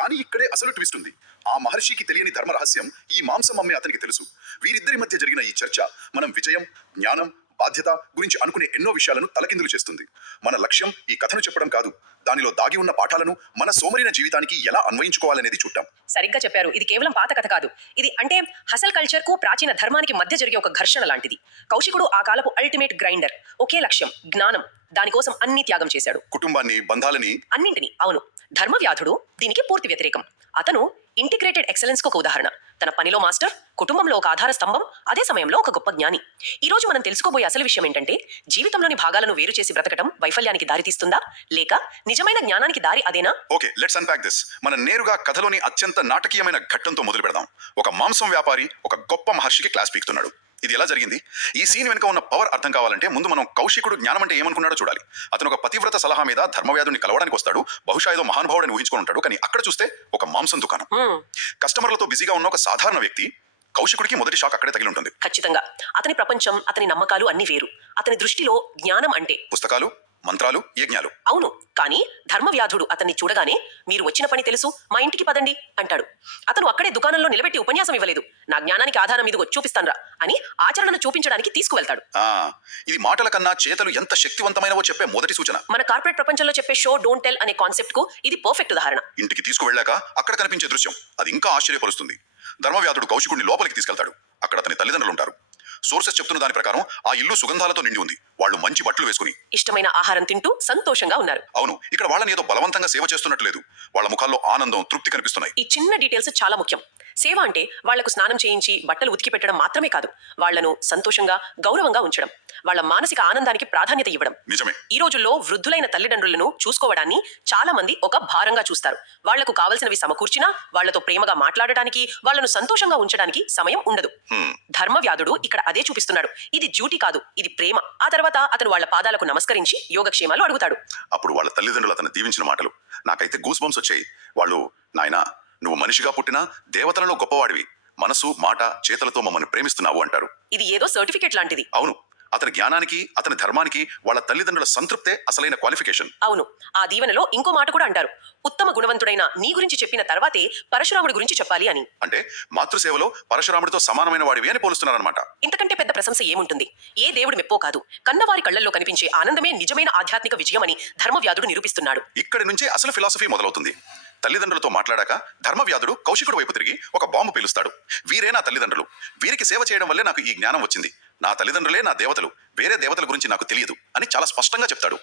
కానీ ఇక్కడే అసలు ట్విస్ట్ ఉంది. ఆ మహర్షికి తెలియని ధర్మ రహస్యం ఈ మాంసం అమ్మే అతనికి తెలుసు. వీరిద్దరి మధ్య జరిగిన ఈ చర్చ మనం విజయం, జ్ఞానం, బాధ్యత గురించి అనుకునే ఎన్నో విషయాలను తలకిందులు చేస్తుంది. మన లక్ష్యం ఈ కథను చెప్పడం కాదు, దానిలో దాగి ఉన్న పాఠాలను మన సోమరిన జీవితానికి ఎలా అన్వయించుకోవాలనేది చూద్దాం. సరిగ్గా చెప్పారు. ఇది కేవలం పాత కథ కాదు. ఇది అంటే హసల్ కల్చర్ కు ప్రాచీన ధర్మానికి మధ్య జరిగే ఒక ఘర్షణ లాంటిది. కౌశికుడు ఆ కాలపు అల్టిమేట్ గ్రైండర్. ఒకే లక్ష్యం, జ్ఞానం. దానికోసం అన్ని త్యాగం చేశాడు. కుటుంబాన్ని, బంధాలని, అన్నింటినీ. అవును. ధర్మవ్యాధుడు దీనికి పూర్తి వ్యతిరేకం. అతను ఇంటిగ్రేటెడ్ ఎక్సలెన్స్ కు ఒక ఉదాహరణ. తన పనిలో మాస్టర్, కుటుంబంలో ఒక ఆధార స్తంభం, అదే సమయంలో ఒక గొప్ప జ్ఞాని. ఈ రోజు మనం తెలుసుకోబోయే అసలు విషయం ఏంటంటే, జీవితంలోని భాగాలను వేరు చేసి బ్రతకటం వైఫల్యానికి దారితీస్తుందా, లేక నిజమైన జ్ఞానానికి దారి అదేనా? Okay, let's unpack this. మనం నేరుగా కథలోని అత్యంత నాటకీయమైన ఘట్టంతో మొదలు పెడదాం. ఒక మాంసం వ్యాపారి ఒక గొప్ప మహర్షికి క్లాస్ పీకుతున్నాడు. ఇది ఎలా జరిగింది? ఈ సీన్ వెనుక ఉన్న పవర్ అర్థం కావాలంటే ముందు మనం కౌశికుడు జ్ఞానం అంటే ఏమనుకున్నాడో చూడాలి. అతను ఒక పతివ్రత సలహా మీద ధర్మవ్యాధుని కలవడానికి వస్తాడు. బహుశా ఏదో మహానుభావుడని ఊహించుకొని ఉంటాడు. కానీ అక్కడ చూస్తే ఒక మాంసం దుకాణం. కస్టమర్లతో బిజీగా ఉన్న ఒక సాధారణ వ్యక్తి. కౌశికుడికి మొదటి షాక్ అక్కడే తగిలి ఉంటుంది. ఖచ్చితంగా. అతని ప్రపంచం, అతని నమ్మకాలు అన్ని వేరు. అతని దృష్టిలో జ్ఞానం అంటే పుస్తకాలు, మంత్రాలు, యజ్ఞాలు. అవును. కానీ ధర్మవ్యాధుడు అతన్ని చూడగానే, మీరు వచ్చిన పని తెలుసు, మా ఇంటికి పదండి అంటాడు. అతను అక్కడే దుకాణంలో నిలబెట్టి ఉపన్యాసం ఇవ్వలేదు. నా జ్ఞానానికి ఆధారం ఇదిగో చూపిస్తాన్రా అని ఆచరణను చూపించడానికి తీసుకువెళ్తాడు. ఇది మాటల కన్నా చేతలు ఎంత శక్తివంతమైనవో చెప్పే మొదటి సూచన. మన కార్పొరేట్ ప్రపంచంలో చెప్పే షో డోంట్ టెల్ అనే కాన్సెప్ట్ కు ఇది పర్ఫెక్ట్ ఉదాహరణ. ఇంటికి తీసుకువెళ్ళాక అక్కడ కనిపించే దృశ్యం అది ఇంకా ఆశ్చర్యపరుస్తుంది. ధర్మవ్యాధుడు కౌశికుడిని లోపలికి తీసుకెళ్తాడు. అక్కడ అతని తల్లిదండ్రులు ఉంటారు. సోర్సెస్ చెప్తున్న దాని ప్రకారం ఆ ఇల్లు సుగంధాలతో నిండి ఉంది. వాళ్ళు మంచి బట్టలు వేసుకుని ఇష్టమైన ఆహారం తింటూ సంతోషంగా ఉన్నారు. అవును, ఇక్కడ వాళ్ళని ఏదో బలవంతంగా సేవ చేస్తున్నట్టు లేదు. వాళ్ళ ముఖాల్లో ఆనందం, తృప్తి కనిపిస్తున్నాయి. ఈ చిన్న డీటెయిల్స్ చాలా ముఖ్యం. సేవ అంటే వాళ్లకు స్నానం చేయించి బట్టలు ఉతికి పెట్టడం మాత్రమే కాదు, వాళ్లను సంతోషంగా, గౌరవంగా ఉంచడం, వాళ్ళ మానసిక ఆనందానికి ప్రాధాన్యత ఇవ్వడం. నిజమే. ఈ రోజుల్లో వృద్ధులైన తల్లిదండ్రులను చూసుకోవడాన్ని చాలా మంది ఒక భారంగా చూస్తారు. వాళ్లకు కావలసినవి సమకూర్చినా వాళ్లతో ప్రేమగా మాట్లాడటానికి, వాళ్లను సంతోషంగా ఉంచడానికి సమయం ఉండదు. ధర్మవ్యాధుడు ఇక్కడ అదే చూపిస్తున్నాడు. ఇది డ్యూటీ కాదు, ఇది ప్రేమ. ఆ తర్వాత అతను వాళ్ళ పాదాలకు నమస్కరించి యోగక్షేమాలు అడుగుతాడు. అప్పుడు వాళ్ళ తల్లిదండ్రులు అతను దీవించిన మాటలు నాకైతే గూస్ బంప్స్ వచ్చాయి. వాళ్ళు, నాయనా, నువ్వు మనిషిగా పుట్టినా దేవతలలో గొప్పవాడివి. మనసు, మాట, చేతలతో మమ్మల్ని ప్రేమిస్తున్నావు అంటారు. ఇది ఏదో సర్టిఫికేట్ లాంటిది. అవును, అతని జ్ఞానానికి, అతని ధర్మానికి వాళ్ళ తల్లిదండ్రుల సంతృప్తే అసలైన క్వాలిఫికేషన్. అవును. ఆ దీవెనలో ఇంకో మాట కూడా అంటారు. ఉత్తమ గుణవంతుడైన నీ గురించి చెప్పిన తర్వాతే పరశురాముడి గురించి చెప్పాలి అని. అంటే మాతృసేవలో పరశురాముడితో సమానమైన వాడివి అని పోలుస్తున్నారన్నమాట. ఇంతకంటే పెద్ద ప్రశంస ఏముంటుంది? ఏ దేవుడి మెప్పో కాదు, కన్నవారి కళ్ళల్లో కనిపించే ఆనందమే నిజమైన ఆధ్యాత్మిక విజయమని ధర్మవ్యాధుడు నిరూపిస్తున్నాడు. ఇక్కడి నుంచి అసలు ఫిలాసఫీ మొదలవుతుంది. తల్లిదండ్రులతో మాట్లాడాక ధర్మవ్యాధుడు కౌశికుడు వైపు తిరిగి ఒక బాంబు పేలుస్తాడు. వీరే నా తల్లిదండ్రులు. వీరికి సేవ చేయడం వల్లే నాకు ఈ జ్ఞానం వచ్చింది. నా తల్లిదండ్రులే నా దేవతలు. వేరే దేవతల గురించి నాకు తెలియదు అని చాలా స్పష్టంగా చెప్తాడు.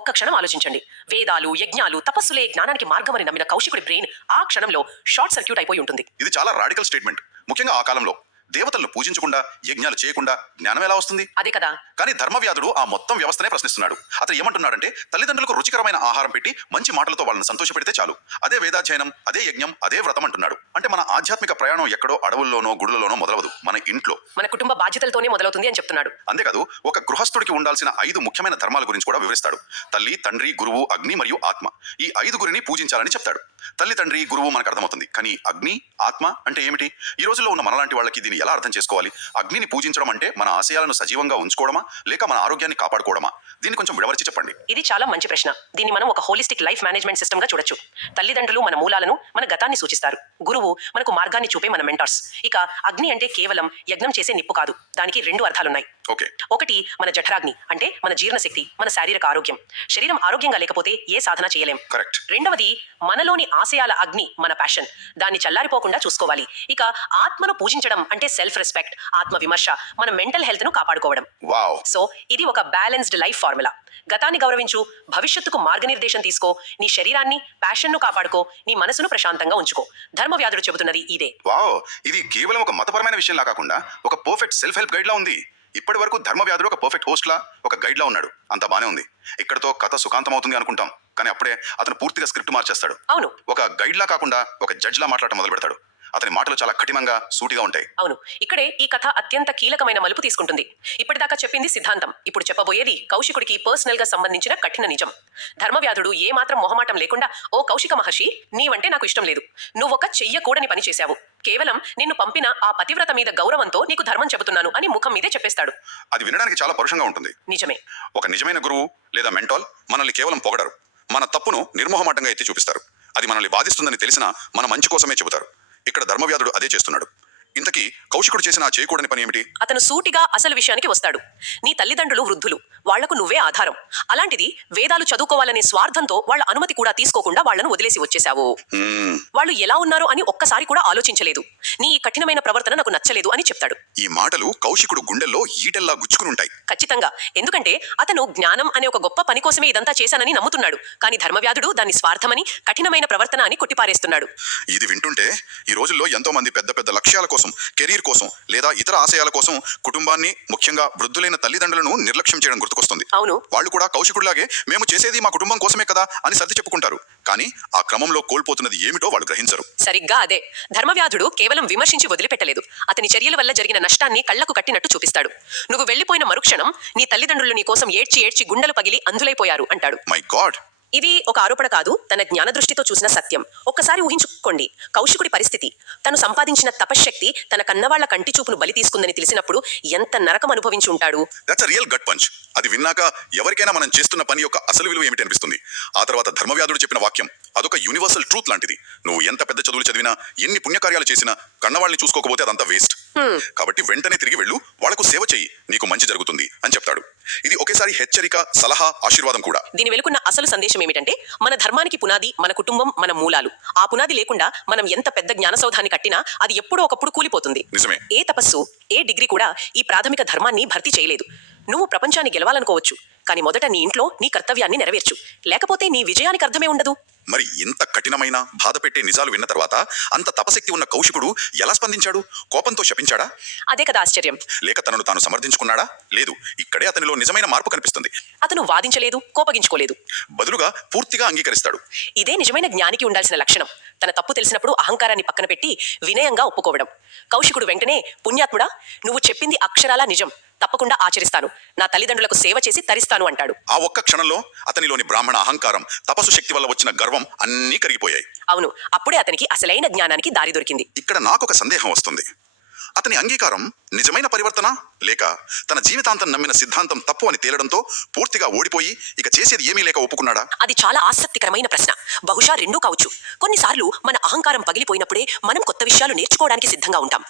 ఒక్క క్షణం ఆలోచించండి. వేదాలు, యజ్ఞాలు, తపస్సులే జ్ఞానానికి మార్గమని నమ్మిన కౌశికుడి బ్రెయిన్ ఆ క్షణంలో షార్ట్ సర్క్యూట్ అయిపోయి ఉంటుంది. ఇది చాలా రాడికల్ స్టేట్మెంట్. ముఖ్యంగా ఆ కాలంలో దేవతలను పూజించకుండా, యజ్ఞాలు చేయకుండా జ్ఞానం ఎలా వస్తుంది? అదే కదా. కానీ ధర్మవ్యాధుడు ఆ మొత్తం వ్యవస్థనే ప్రశ్నిస్తున్నాడు. అతను ఏమంటున్నాడంటే, తల్లిదండ్రులకు రుచికరమైన ఆహారం పెట్టి మంచి మాటలతో వాళ్ళని సంతోషపెడితే చాలు. అదే వేదాధ్యయనం, అదే యజ్ఞం, అదే వ్రతం అంటున్నాడు. అంటే మన ఆధ్యాత్మిక ప్రయాణం ఎక్కడో అడవుల్లోనో గుడులలోనో మొదలవదు, మన ఇంట్లో, మన కుటుంబ బాధ్యతలతోనే మొదలవుతుంది అని చెప్తున్నాడు. అంతేకాదు, ఒక గృహస్థుడికి ఉండాల్సిన 5 ముఖ్యమైన ధర్మాల గురించి కూడా వివరిస్తాడు. తల్లి, తండ్రి, గురువు, అగ్ని మరియు ఆత్మ. ఈ 5గురిని పూజించాలని చెప్తాడు. తల్లి, తండ్రి, గురువు మనకు అర్థమవుతుంది. కానీ అగ్ని, ఆత్మ అంటే ఏమిటి? ఈ రోజుల్లో ఉన్న మనలాంటి వాళ్ళకి దీన్ని ఎలా అర్థం చేసుకోవాలి? అగ్నిని పూజించడం అంటే మన ఆశయాలను సజీవంగా ఉంచుకోవడమా, లేక మన ఆరోగ్యాన్ని కాపాడుకోవడమా? దీన్ని కొంచెం విడమర్చి చెప్పండి. ఇది చాలా మంచి ప్రశ్న. దీన్ని మనం ఒక హోలిస్టిక్ లైఫ్ మేనేజ్మెంట్ సిస్టమ్ గా చూడొచ్చు. తల్లిదండ్రులు మన మూలాలను, మన గతాన్ని సూచిస్తారు. గురువు మనకు మార్గాన్ని చూపే మన మెంటార్స్. ఇక అగ్ని అంటే కేవలం యజ్ఞం చేసే నిప్పు కాదు. దానికి 2 అర్థాలున్నాయి. ఒకటి మన జఠరాగ్ని, అంటే మన జీర్ణశక్తి, మన శారీరక ఆరోగ్యం. శరీరం ఆరోగ్యంగా లేకపోతే ఏ సాధన చేయలేం. రెండవది మనలోని ఆశయాల అగ్ని, మన ప్యాషన్. దాన్ని చల్లారిపోకుండా చూసుకోవాలి. ఇక ఆత్మను పూజించడం అంటే సెల్ఫ్ రెస్పెక్ట్, ఆత్మ విమర్శ, మన మెంటల్ హెల్త్ ను కాపాడుకోవడం. సో ఇది ఒక బ్యాలెన్స్డ్ లైఫ్ ఫార్ములా. గతాన్ని గౌరవించు, భవిష్యత్తుకు మార్గనిర్దేశం తీసుకో, నీ శరీరాన్ని, ప్యాషన్ ను కాపాడుకో, నీ మనసును ప్రశాంతంగా ఉంచుకో. ధర్మవ్యాధుడు చెబుతున్నది ఇదే. ఇది కేవలం ఒక మతపరమైన విషయంలా కాకుండా ఒక పర్ఫెక్ట్ సెల్ఫ్ హెల్ప్ గైడ్ లా ఉంది. ఇప్పటి వరకు ధర్మవ్యాధుడు ఒక పర్ఫెక్ట్ హోస్ట్ లా, ఒక గైడ్ లా ఉన్నాడు. అంత బానే ఉంది. ఇక్కడతో కథ సుఖాంతం అవుతుంది అనుకుంటాం. కానీ అప్పుడే అతను పూర్తిగా స్క్రిప్ట్ మార్చేస్తాడు. అవును. ఒక గైడ్ లా కాకుండా ఒక జడ్జ్ లా మాట్లాడటం మొదలు పెడతాడు. అతని మాటలు చాలా కఠినంగా, సూటిగా ఉంటాయి. అవును. ఇక్కడే ఈ కథ అత్యంత కీలకమైన మలుపు తీసుకుంటుంది. ఇప్పటిదాకా చెప్పింది సిద్ధాంతం. ఇప్పుడు చెప్పబోయేది కౌశికుడికి పర్సనల్ గా సంబంధించిన కఠిన నిజం. ధర్మవ్యాధుడు ఏ మాత్రం మొహమాటం లేకుండా, ఓ కౌశిక మహర్షి, నీవంటే నాకు ఇష్టం లేదు. నువ్వొక చెయ్యకూడని పని చేశావు. కేవలం నిన్ను పంపిన ఆ పతివ్రత మీద గౌరవంతో నీకు ధర్మం చెబుతున్నాను అని ముఖం మీదే చెప్పేస్తాడు. అది వినడానికి చాలా పరుషంగా ఉంటుంది. నిజమే. ఒక నిజమైన గురువు లేదా మెంటాల్ మనల్ని కేవలం పొగడరు, మన తప్పును నిర్మోహమాటంగా ఎత్తి చూపిస్తారు. అది మనల్ని బాధిస్తుందని తెలిసినా మన మంచి కోసమే చెబుతారు. ఇక్కడ ధర్మవ్యాధుడు అదే చేస్తున్నాడు. ఇంతకీ కౌశికుడు చేసిన ఆ చేయకూడని పని ఏమిటి? అతను సూటిగా అసలు విషయానికి వస్తాడు. నీ తల్లిదండ్రులు వృద్ధులు, వాళ్లకు నువ్వే ఆధారం. అలాంటిది వేదాలు చదువుకోవాలనే స్వార్థంతో వాళ్ళ అనుమతి కూడా తీసుకోకుండా వాళ్లను వదిలేసి వచ్చేశావు. వాళ్ళు ఎలా ఉన్నారు అని ఒక్కసారి కూడా ఆలోచించలేదు. నీ ఈ కఠినమైన ప్రవర్తన నాకు నచ్చలేదు అని చెప్తాడు. ఈ మాటలు కౌశికుడు గుండెల్లో ఈటెల్లా గుచ్చుకునుంటాయి. ఖచ్చితంగా. ఎందుకంటే అతను జ్ఞానం అనే ఒక గొప్ప పని కోసమే ఇదంతా చేశానని నమ్ముతున్నాడు. కానీ ధర్మవ్యాధుడు దాన్ని స్వార్థమని, కఠినమైన ప్రవర్తన అని కొట్టిపారేస్తున్నాడు. ఇది వింటుంటే ఈ రోజుల్లో ఎంతో మంది పెద్ద పెద్ద లక్ష్యాల కోసం, కెరీర్ కోసం లేదా ఇతర ఆశయాల కోసం కుటుంబాన్ని, ముఖ్యంగా వృద్ధులైన తల్లిదండ్రులను నిర్లక్ష్యం చేయడం గుర్తుకొస్తుంది. అవును. వాళ్ళు కూడా కౌశికుడిలాగే మేము చేసేది మా కుటుంబం కోసమే కదా అని సర్ది చెప్పుకుంటారు. కానీ ఆ క్రమంలో కోల్పోతున్నది ఏమిటో వాళ్ళు గ్రహించరు. సరిగ్గా అదే. ధర్మవ్యాధుడు కేవలం విమర్శించి వదిలిపెట్టలేదు. అతని చర్యల వల్ల జరిగిన నష్టాన్ని కళ్లకు కట్టినట్టు చూపిస్తాడు. నువ్వు వెళ్లిపోయిన మరుక్షణం నీ తల్లిదండ్రులు నీ కోసం ఏడ్చి ఏడ్చి గుండెలు పగిలి అంధులైపోయారు అంటాడు. My God. ఇది ఒక ఆరోపణ కాదు, తన జ్ఞాన దృష్టితో చూసిన సత్యం. ఒక్కసారి ఊహించుకోండి, కౌశికుడి పరిస్థితి. తను సంపాదించిన తపశ్శక్తి తన కన్నవాళ్ల కంటి చూపును బలి తీసుకుందని తెలిసినప్పుడు ఎంత నరకం అనుభవించి ఉంటాడు. That's a real gut punch. అది విన్నాక ఎవరికైనా మనం చేస్తున్న పని యొక్క అసలు విలువ ఏమిటి అనిపిస్తుంది. ఆ తర్వాత ధర్మవ్యాధుడు చెప్పిన వాక్యం అదొక యూనివర్సల్ ట్రూత్ లాంటిది. నువ్వు ఎంత పెద్ద చదువులు చదివినా, ఎన్ని పుణ్యకార్యాలు చేసినా కన్నవాళ్ళని చూసుకోకపోతే అదంతా వేస్ట్. కాబట్టి వెంటనే తిరిగి వెళ్ళు, వాళ్లకు సేవ చెయ్యి, నీకు మంచి జరుగుతుంది అని చెప్తాడు. ఇది ఒకేసారి హెచ్చరిక, సలహా, ఆశీర్వాదం కూడా. దీని వెనుకున్న అసలు సందేశం ఏమిటంటే, మన ధర్మానికి పునాది మన కుటుంబం, మన మూలాలు. ఆ పునాది లేకుండా మనం ఎంత పెద్ద జ్ఞానసౌధాన్ని కట్టినా అది ఎప్పుడో ఒకప్పుడు కూలిపోతుంది. నిజమే. ఏ తపస్సు, ఏ డిగ్రీ కూడా ఈ ప్రాథమిక ధర్మాన్ని భర్తీ చేయలేదు. నువ్వు ప్రపంచాన్ని గెలవాలనుకోవచ్చు, కానీ మొదట నీ ఇంట్లో నీ కర్తవ్యాన్ని నెరవేర్చు. లేకపోతే నీ విజయానికి అర్థమే ఉండదు. మరి ఇంత కఠినమైన, బాధ పెట్టే నిజాలు విన్న తర్వాత అంత తపశక్తి ఉన్న కౌశికుడు ఎలా స్పందించాడు? కోపంతో శపించాడా? అదే కదా ఆశ్చర్యం. లేక తనను తాను సమర్థించుకున్నాడా? లేదు. ఇక్కడే అతనిలో నిజమైన మార్పు కనిపిస్తుంది. అతను వాదించలేదు, కోపగించుకోలేదు. బదులుగా పూర్తిగా అంగీకరిస్తాడు. ఇదే నిజమైన జ్ఞానికి ఉండాల్సిన లక్షణం. తన తప్పు తెలిసినప్పుడు అహంకారాన్ని పక్కన పెట్టి వినయంగా ఒప్పుకోవడం. కౌశికుడు వెంటనే, పుణ్యాత్ముడా, నువ్వు చెప్పింది అక్షరాలా నిజం, తప్పకుండా ఆచరిస్తాను, నా తల్లిదండ్రులకు సేవ చేసి తరిస్తాను అంటాడు. ఆ ఒక్క క్షణంలో అతనిలోని బ్రాహ్మణ అహంకారం, తపస్సు శక్తి వల్ల వచ్చిన గర్వం అన్నీ కరిగిపోయాయి. అవును, అప్పుడే అతనికి అసలైన జ్ఞానానికి దారి దొరికింది. ఇక్కడ నాకొక సందేహం వస్తుంది. అతని అంగీకారం నిజమైన పరివర్తన, లేక తన జీవితాంతం నమ్మిన సిద్ధాంతం తప్పు అని తేలడంతో పూర్తిగా ఓడిపోయి ఇక చేసేది ఏమీ లేక ఒప్పుకున్నాడా? అది చాలా ఆసక్తికరమైన ప్రశ్న. బహుశా రెండూ కావచ్చు. కొన్నిసార్లు మన అహంకారం పగిలిపోయినప్పుడే మనం కొత్త విషయాలు నేర్చుకోవడానికి సిద్ధంగా ఉంటాం.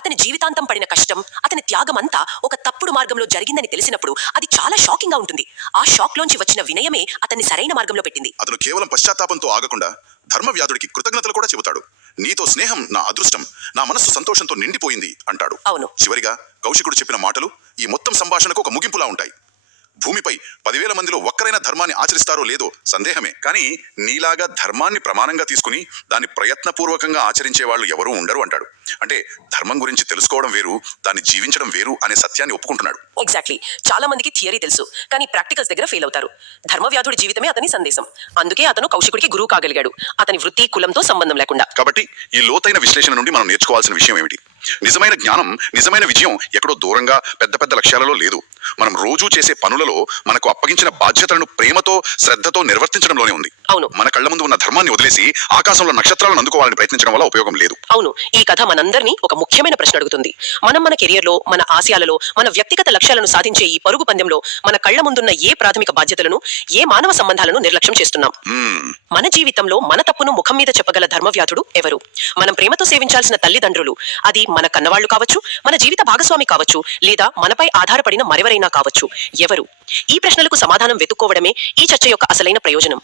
అతని జీవితాంతం పడిన కష్టం, అతని త్యాగం అంతా ఒక తప్పుడు మార్గంలో జరిగిందని తెలిసినప్పుడు అది చాలా షాకింగ్ గా ఉంటుంది. ఆ షాక్ లోంచి వచ్చిన వినయమే అతన్ని సరైన మార్గంలో పెట్టింది. అతను కేవలం పశ్చాత్తాపంతో ఆగకుండా ధర్మవ్యాధుడికి కృతజ్ఞతలు కూడా చెబుతాడు. నీతో స్నేహం నా అదృష్టం, నా మనస్సు సంతోషంతో నిండిపోయింది అంటాడు. అవును. చివరిగా కౌశికుడు చెప్పిన మాటలు ఈ మొత్తం సంభాషణకు ఒక ముగింపులా ఉంటాయి. భూమిపై 10,000 మందిలో ఒక్కరైనా ధర్మాన్ని ఆచరిస్తారో లేదో సందేహమే. కానీ నీలాగా ధర్మాన్ని ప్రమాణంగా తీసుకుని దాన్ని ప్రయత్నపూర్వకంగా ఆచరించే వాళ్ళు ఎవరూ ఉండరు అంటాడు. అంటే ధర్మం గురించి తెలుసుకోవడం వేరు, దాన్ని జీవించడం వేరు అనే సత్యాన్ని ఒప్పుకుంటున్నాడు. ఎగ్జాక్ట్లీ. చాలా మందికి థియరీ తెలుసు, కానీ ప్రాక్టికల్స్ దగ్గర ఫెయిల్ అవుతారు. ధర్మవ్యాధుడి జీవితమే అతని సందేశం. అందుకే అతను కౌశికుడికి గురువు కాగలిగాడు, అతని వృత్తి, కులంతో సంబంధం లేకుండా. కాబట్టి ఈ లోతైన విశ్లేషణ నుండి మనం నేర్చుకోవాల్సిన విషయం ఏమిటి? నిజమైన జ్ఞానం, నిజమైన విజయం ఎక్కడో దూరంగా పెద్ద పెద్ద లక్ష్యాలలో లేదు. మనం రోజూ చేసే పనులలో మనకు అప్పగించిన బాధ్యతలను ప్రేమతో, శ్రద్ధతో నిర్వర్తించడంలోనే ఉంది. అవును. మన కళ్ళ ముందు ఉన్న ధర్మాన్ని వదిలేసి ఆకాశంలో నక్షత్రాలను అందుకోవాలని ప్రయత్నించడం వల్ల ఉపయోగం లేదు. అవును. ఈ కథ మనందరినీ ఒక ముఖ్యమైన ప్రశ్న అడుగుతుంది. మనం మన కెరియర్లో, మన ఆశయాలలో, మన వ్యక్తిగత లక్ష్యాలను సాధించే ఈ పరుగు పందెంలో మన కళ్ళ ముందున్న ఏ ప్రాథమిక బాధ్యతలను, ఏ మానవ సంబంధాలను నిర్లక్ష్యం చేస్తున్నాం? మన జీవితంలో మన తప్పును ముఖం మీద చెప్పగల ధర్మవ్యాధుడు ఎవరు? మనం ప్రేమతో సేవించాల్సిన తల్లిదండ్రులు, అది మన కన్నవాళ్లు కావచ్చు, మన జీవిత భాగస్వామి కావచ్చు, లేదా మనపై ఆధారపడిన మరెవరైనా కావచ్చు, ఎవరు? ఈ ప్రశ్నలకు సమాధానం వెతుక్కోవడమే ఈ చర్చ యొక్క అసలైన ప్రయోజనం.